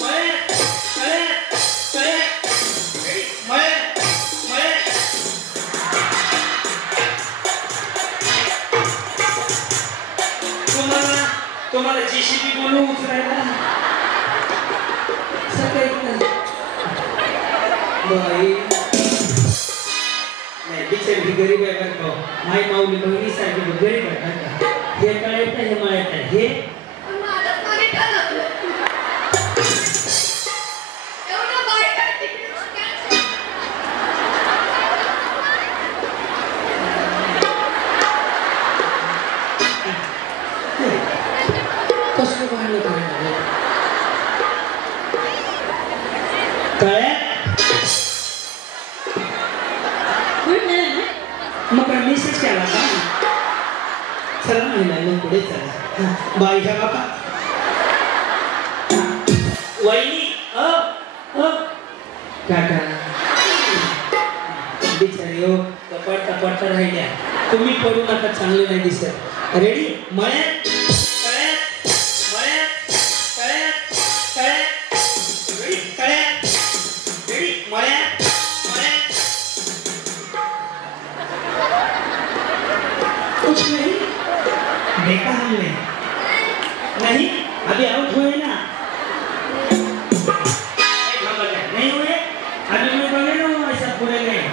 मळ्या तळ्या तळ्या मळ्या मळ्या तुम्हाला JCB बोलू उचलायला सकाळी बाई नाही बिचारी गरीब आहे बरं का. माई माऊली बहिणी सारखी गरीब आहे बरं का. हे कळायचं हे माळ्यात आहे हे कसं पाहिलं काय मग मेसेज केला का चला नाही पुढे चला. बाई घ्या बाबा वहिनी काका बिचारी हो कपाट कपाट राहिल्या. तुम्ही पडू नका चांगले नाही दिसत. रेडी मळ्या तळ्या मळ्या तळ्या तळ्या रेडी तळ्या रेडी मळ्या मळ्या कुछ नहीं देखा हमने नहीं अभी आउट हुए ना नहीं हुए अभी मैं बोले ना ऐसा पूरे नहीं.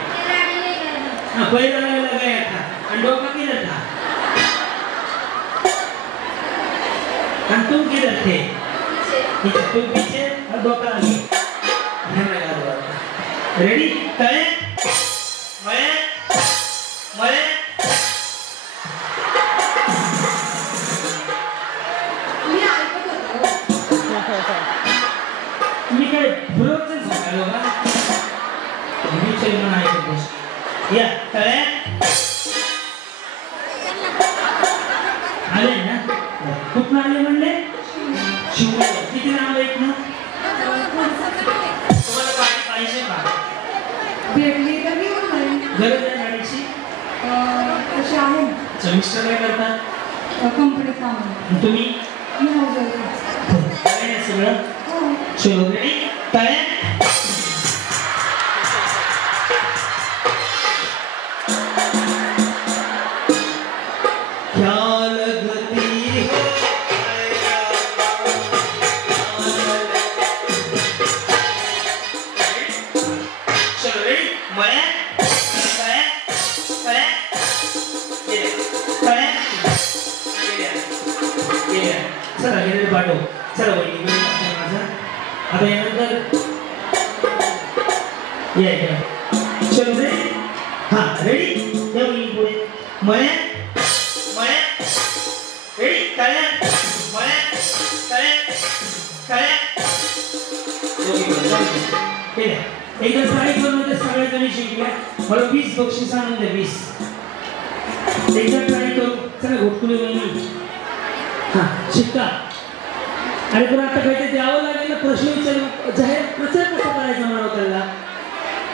हाँ कोई लगाया था अंडों का किधर था हम तुम किधर थे तुम पीछे और दो का आगे रेडी तय मैं मी काय बरोबर सांगायला का विचार म्हणायचं गोष्ट या तळ्या आले ना कुठून आले म्हणले शिवला किती नाव आहेत ना तुम्हाला पाहिजे का भेटली तर मी गरज आहे गाडीची कशी आहे मिस्टर काय करतात कंपनी काम तुम्ही मी हाऊस सगळं चलो रेडी तळ्या क्या लगती है चला हे पाठव चला वहिनी माझा आता यानंतर या चल रे हा रेडी जाऊ पुढे मळ्या मळ्या रेडी तळ्या मळ्या तळ्या तळ्या एकदा ट्राय करून सगळ्या जणी शिकल्या मला 20 बक्षीस आणून द्या 20 एकदा ट्राय करू चला घोटकुली वहिनी हा शिका आणि पण आता काहीतरी द्यावं लागेल ना प्रश्न विचार जाहीर प्रचार कसा करायचा म्हणावं त्याला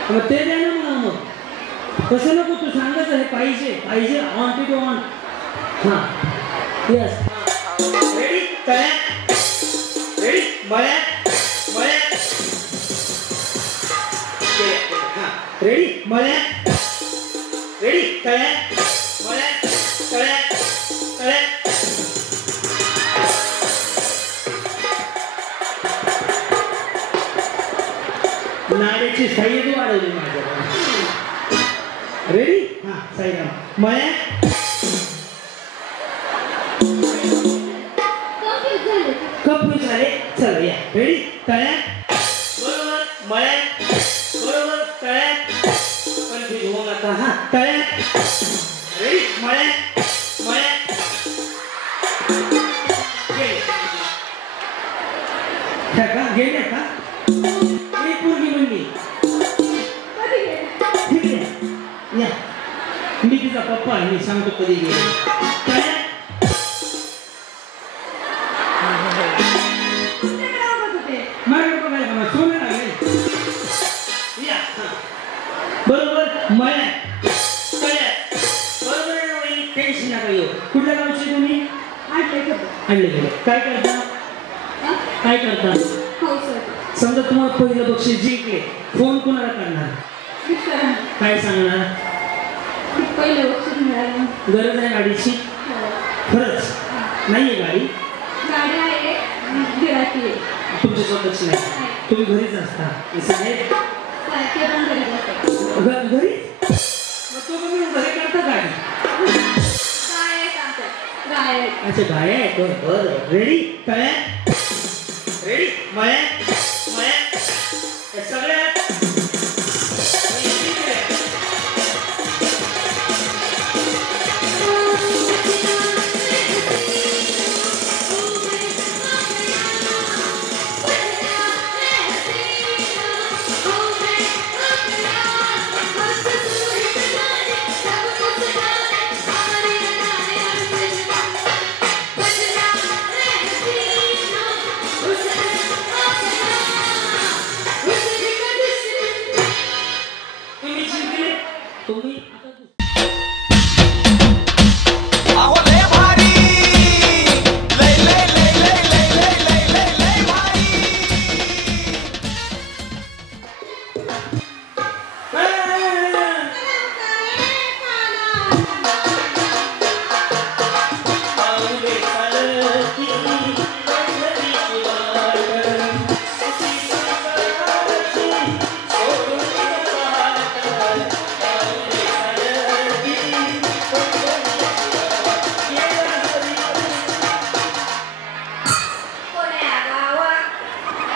मग ते द्या ना मग कसं नको तू सांगत आहे पाहिजे पाहिजे ऑन टू ऑन हां यस रेडी तळ्या रेडी मळ्या मळ्या हां रेडी मळ्या रेडी तळ्या मळ्या तळ्या तळ्या नाड्याची साईड वाढवली माझ्या रेडी हा साईड मळ्या कप झाले चल या रेडी तळ्या बरोबर मळ्या बरोबर तळ्या कन्फ्युज होऊ नका हा तळ्या रेडी मळ्या मळ्या गेले का पूर्वी म्हणली ठीक आहे या मी तिचा पप्पा मी सांगतो कधी गेले बरोबर मळ्या तळ्या बरोबर टेन्शन नका येऊ कुठल्या गावचे तुम्ही आणले गेले काय करता काय करता समजा तुम्हाला पहिलं बक्षीस जिंकले फोन कोणाला करणार काय सांगणार पहिलं बक्षीस मिळालं गरज आहे गाडीची खरंच नाहीये गाडी गाडी आहे गिराकी आहे तुमच्या स्वतःची नाही तुम्ही घरीच असता ते पण घरी असते घरी मग तो तुम्ही घरी करता गाडी गाय अच्छा गाय आहे बरं रेडी तळ्या रेडी मळ्या मळ्या सगळ्या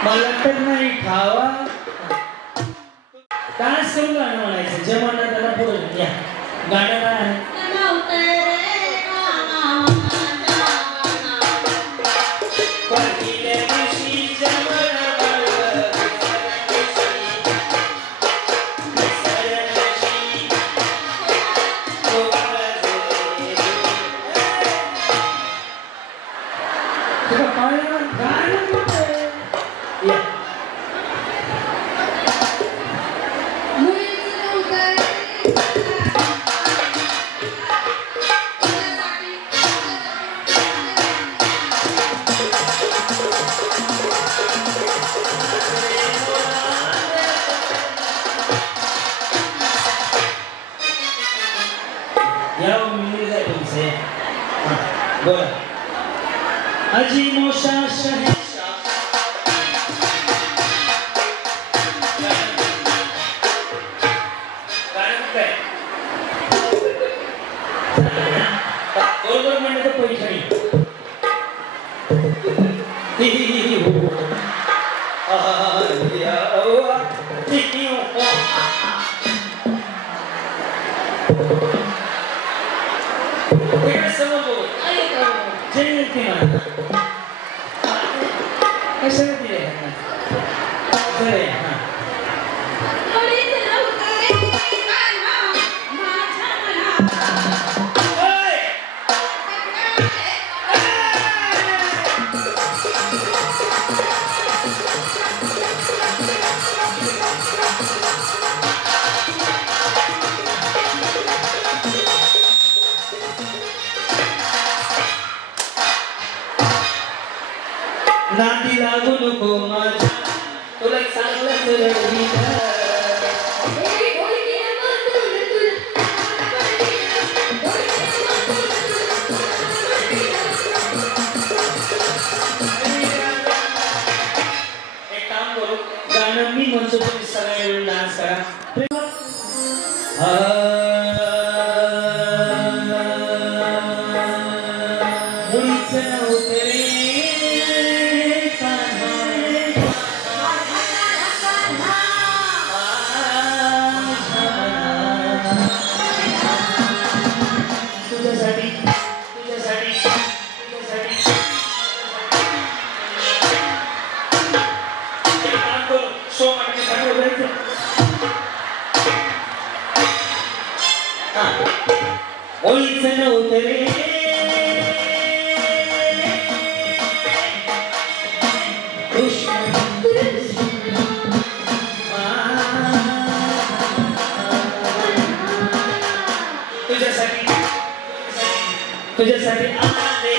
मला तर नाही खावा डान्स करून गाणं म्हणायचं जे म्हणणार त्याला पुढे या गाणं काय आहे अजी मोशा शहंशाह बरोबर म्हणलं तर पैठणी इकडे समोर बोल. जय जयंती म्हणा. कशाला दिले खरे हा. नाती लागू नको माझ्या तुला चांगलंच रडवीला. एक काम करू गाणं मी म्हणतो तुम्ही सगळे मिळून डान्स करा. मुळीच नव्हते रे तुझ्यासाठी तुझ्यासाठी तुझ्यासाठी काम करू शो मध्ये खाली उभारायचं. मुळीच नव्हते रे तुझ्यासाठी तुझ्यासाठी आले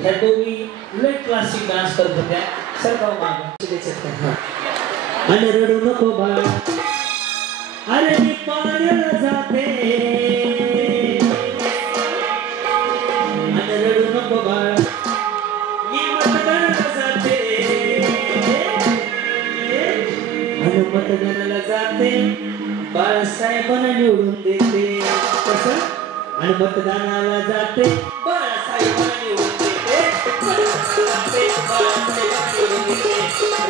ह्या दोघी लय क्लासिक डान्स करत होत्या. सरकाव मागे आणि रडू नको बाळ अरे मी पाण्याला जाते आणि रडू नको बाळ मी मतदानाला जाते आणि मतदानाला जाते बाळासाहेबांना निवडून देते. कसं आणि मतदानाला जाते बाळासाहेबांना निवडून देते.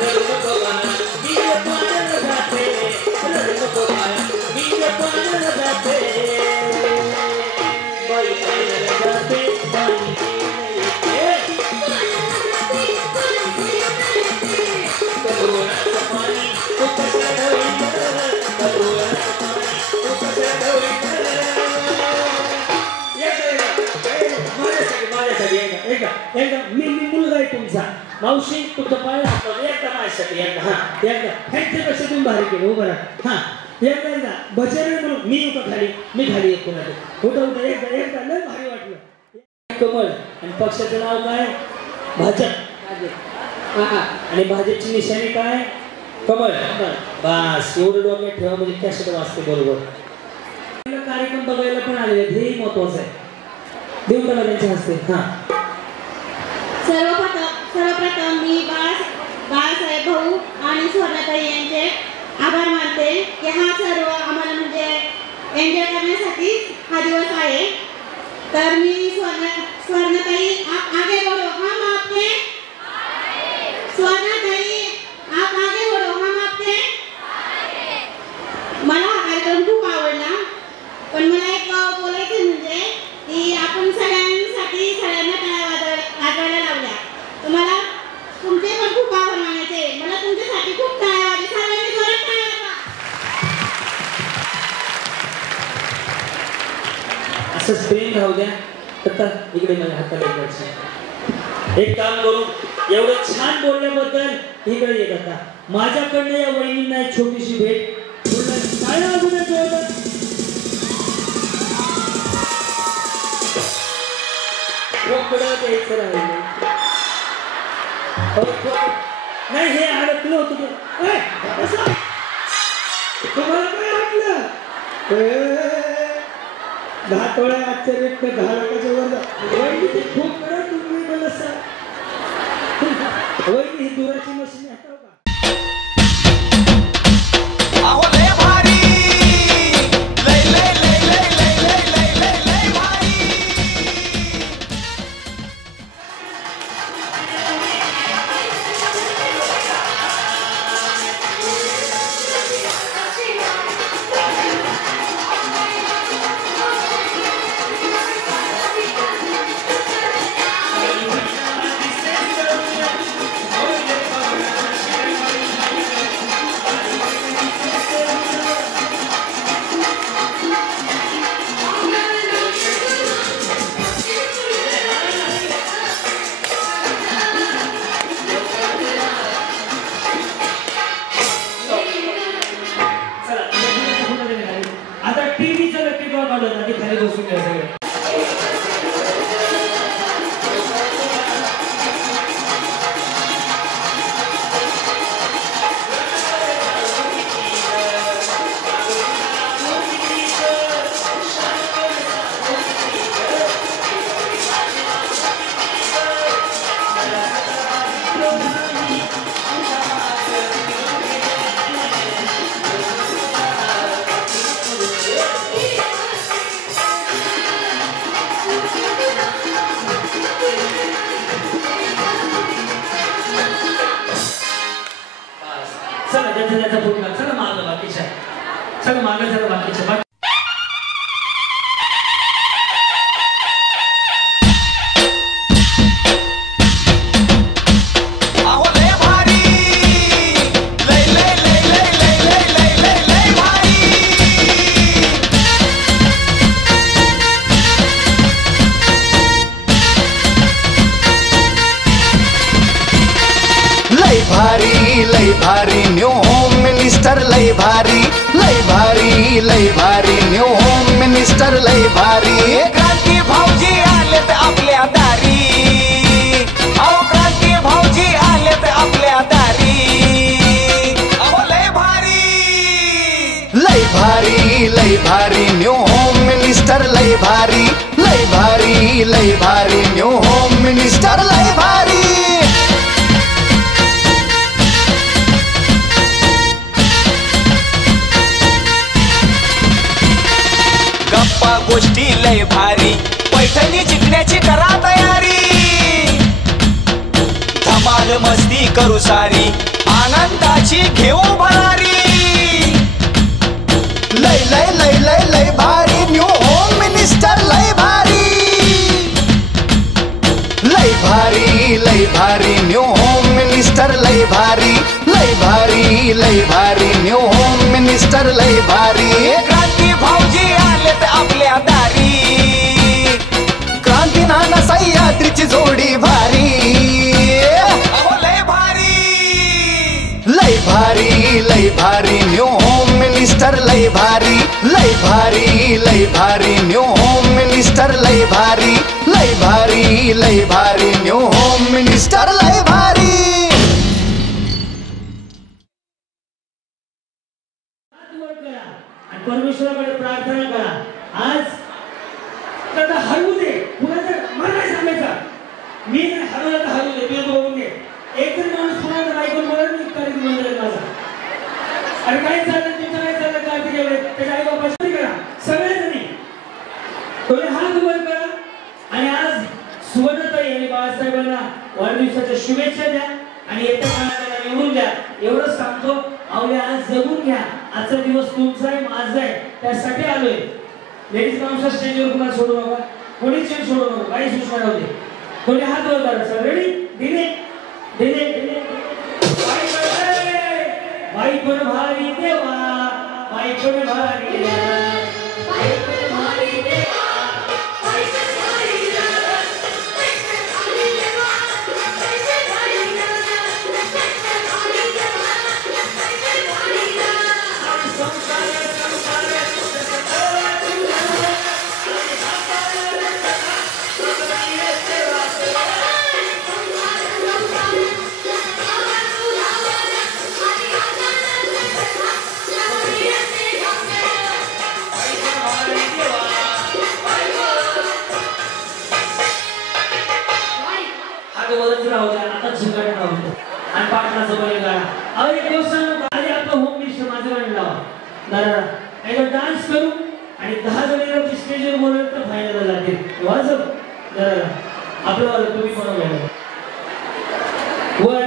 रडू नको बाळ मी पाण्याला जाते रडू नको बाळ मी पाण्याला जाते बाई पाण्याला जाते पाणी करोनाचं पाणी तू कसं ढवळील करोनाचं पाणी तू कसं ढवळील एकदा मी मुलगा आहे तुमचा मावशी तुमच्या पाया एकदा माझ्यासाठी एकदा हा एकदा ह्यांच्यापेक्षा तुम्ही भारी केलं उभं राहा. हा एकदा भजन म्हणून मी येऊ का खाली मी खाली येतो ना उठा उठा एकदा एकदा लय भारी वाटलं. कमळ आणि पक्षाचं नाव काय भाजप आणि भाजपची निशाणी काय कमळ. बस एवढं डोक्यात ठेवा म्हणजे कॅसेट वाजते बरोबर. कार्यक्रम बघायला पण आलेले हे महत्वाचं आहे. देऊ का त्यांच्या हस्ते. हा सर्वप्रथम मी बाळासाहेब भाऊ आणि स्वर्णाताई यांचे आभार मानते की हा सर्व आम्हाला म्हणजे एन्जॉय करण्यासाठी हा दिवस आहे. तर मी स्वर्णताई आप आगे बढ़ो हम आपके स्वर्णताई आप आगे बढ़ो हम आपके मला हा कार्यक्रम खूप आवडला पण मला एक बोलायचं म्हणजे की आपण सगळ्यांसाठी सगळ्यांना टाळ्या वाजवायला लावल्या तुम्हाला तुमचे पण खूप आभार मानायचे मला तुमच्यासाठी खूप टाळ्या वाजवा सर्वांनी जोरात टाळ्या वाजवा असंच प्रेम राहू द्या तर इकडे माझ्या हाताला द्यायचं एक काम करू एवढं छान बोलल्याबद्दल इकडे येत आता माझ्याकडनं या वहिनींना एक छोटीशी भेट टाळ्या वाजवून नाही हे अडकलं होतं तुम्हाला काय वाटलं 10 तोळ्या आश्चर्य 10 लाखाच्या वर खूप करा तुम्ही मला वहिनी ही दुराची मशीन आहे का अहो लय भारी लय लय लय लय लय लय लय लय लय भारी आता टीव्हीचं नक्की ड्रॉ काढलं की खाली बसून घ्या सगळे चला ज्याचा फुटला चला मागं बाकीच्या चला मागं चला बाकीच्या अहो लय भारी लय लय लय लय लय लय लय लय लय भारी लय भारी लय भारी न्यू होम मिनिस्टर लय भारी लय भारी लय भारी न्यू होम मिनिस्टर लय भारी क्रांती भाऊजी आलेत आपल्या दारी अहो क्रांती भाऊजी आलेत आपल्या दारी अहो लय भारी लय भारी न्यू होम मिनिस्टर लय भारी लय भारी न्यू होम मिनिस्टर लय भारी गप्पा गोष्टी लय भारी पैठणी जिंकण्याची करा तयारी धमाल मस्ती करू सारी आनंदाची घेऊ भरारी लय लय लय लय लय भारी न्यू होम मिनिस्टर लय भारी लय भारी न्यू होम मिनिस्टर लय भारी लय भारी न्यू होम मिनिस्टर लय भारी क्रांती भाऊजी आलेत आपल्या दारी क्रांती नाना सह्याद्रीची जोडी भारी अहो लय भारी न्यू होम मिनिस्टर लय भारी न्यू होम मिनिस्टर लय भारी न्यू होम मिनिस्टर लय भारी परमेश्वराकडे प्रार्थना करा आज त्याला हरवू दे कुणाचं मला नाही सांगायचं मी नाही हरवलं तर हरवू दे तुझं बघून घे एक जर माणूस कुणाचा ऐकून बोलत मी कार्यक्रम बंद करेल माझा अरे काय चाललं तुमचं काय चाललं कार्तिक एवढे त्याच्या आई बाबा करा सगळेजणी थोडे हात वर करा सुवर्णताई आणि बाळासाहेबांना वाढदिवसाच्या शुभेच्छा द्या आणि येत्या काळात त्याला निवडून द्या एवढंच सांगतो. आवल्या आज जगून घ्या. आजचा दिवस तुमचा आहे माझा आहे त्यासाठी आलोय. लेडीज माणसं स्टेजवर कुणा सोडू नका. कोणीच सोडू नका. काही सूचना राहू दे. कोणी हात वर करा. Sir ready. दिले दिले दिले बाई पण भारी देवा बाई पण भारी देवा बाई पण भारी देवा बाई पण भारी देवा बाई पण भारी देवा बाई पण भारी देवा बाई पण भारी देवा बाई पण भारी देवा संसार आता झिंगाट लावतो आणि पाटलाचं बळी गाणं. अहो एक दिवस आधी आपलं होम मिनिस्टर माझं गाणं लावा दादा एकदा डान्स करू आणि 10 जण स्टेजवर बोलवलं तर फायनल जातील. वाजव दादा आपलं वाजव तुम्ही कोण घ्या वर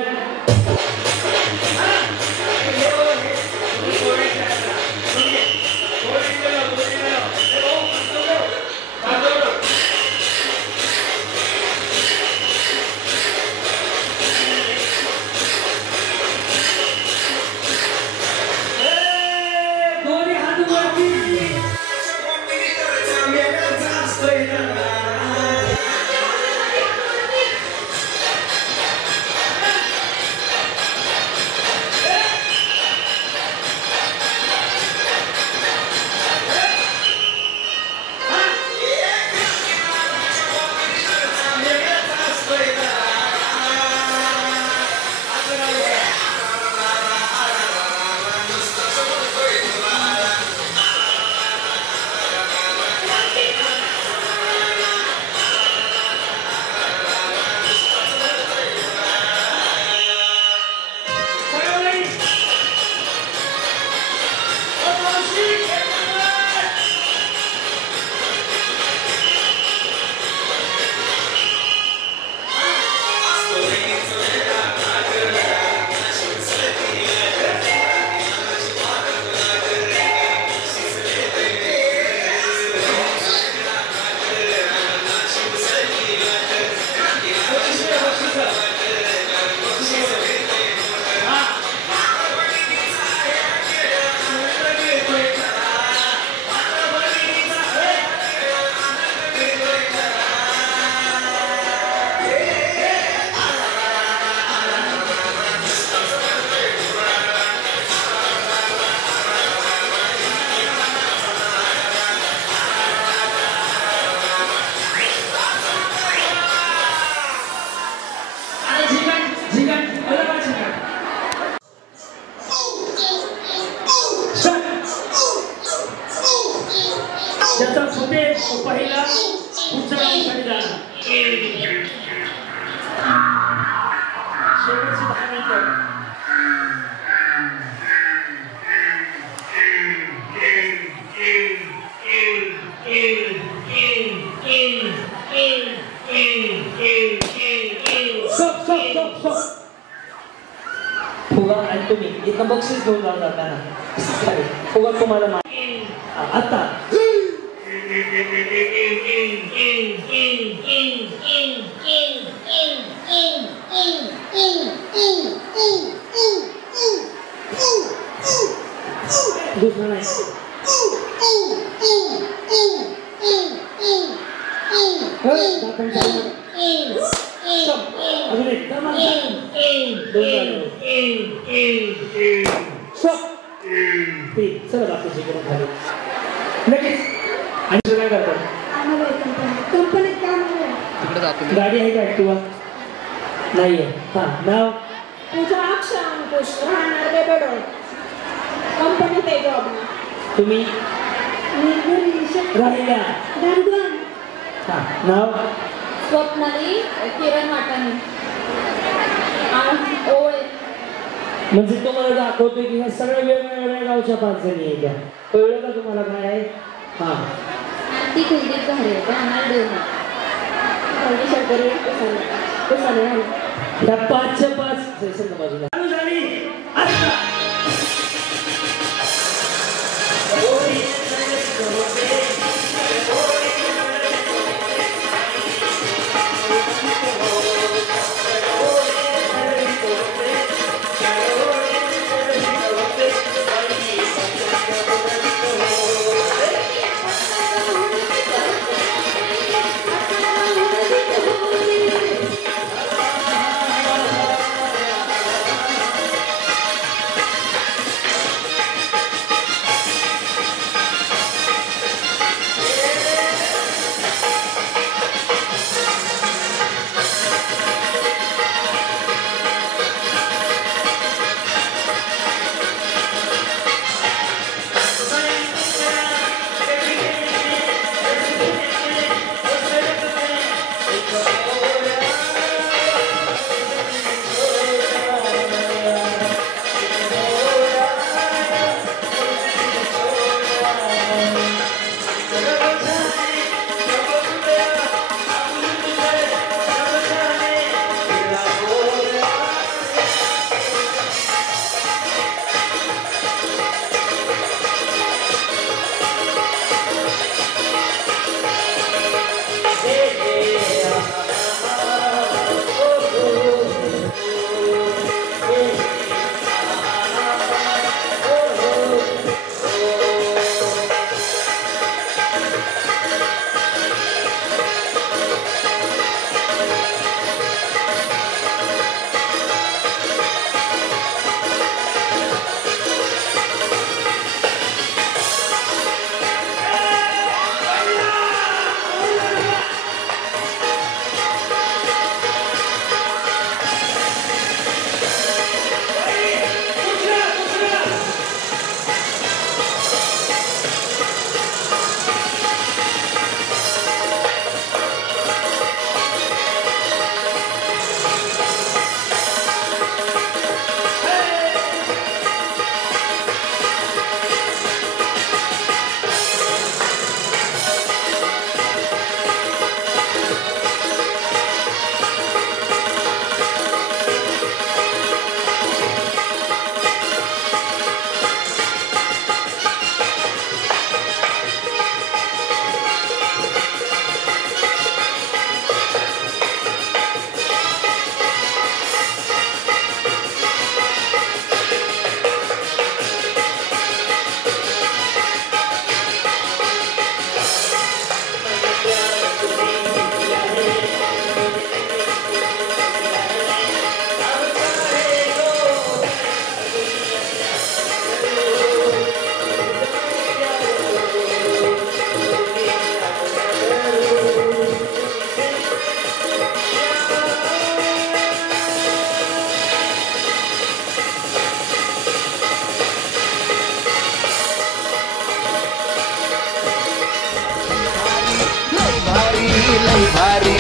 पहिला पुढच्या राऊंडसाठी जाणार. शेवटची 10 मिनिटं. फुगा आणि तुम्ही इथं बक्षीस घेऊन जाऊन जाताना फुगा तुम्हाला आता दुसरं नाही. अजून एक चला बाकीचे करून झाले लगेच. आणि काय करतात गाडी आहे का ऍक्टिवा नाहीये. हा नाव पूजा अक्षय अंकुश राहणार बेबडोळ कंपनीत आहे जॉब. तुम्ही राहिल्या. हा नाव स्वप्नाली किरण वाटाणे ओळे. म्हणजे तुम्हाला दाखवतोय की ह्या सगळ्या वेगवेगळ्या गावच्या 5 जणी आहेत त्या. कळलं का तुम्हाला काय आहे? हा ती कुलदीप घरे राहणार देव. फाउंडेशन करून कुसाने आले. त्या 5च्या 5 सेशन बाजूला चालू झाली. आता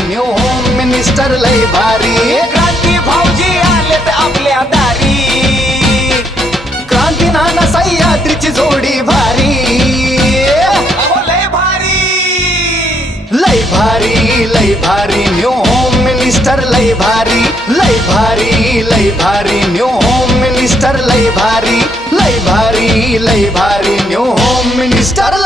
न्यू होम मिनिस्टर लय भारी. क्रांती भाऊजी आलेत आपल्या दारी. क्रांती नाना सह्याद्रीची जोडी भारी. लय भारी लय भारी लय भारी न्यू होम मिनिस्टर लय भारी. लय भारी लय भारी न्यू होम मिनिस्टर लय भारी. लय भारी न्यू होम मिनिस्टर.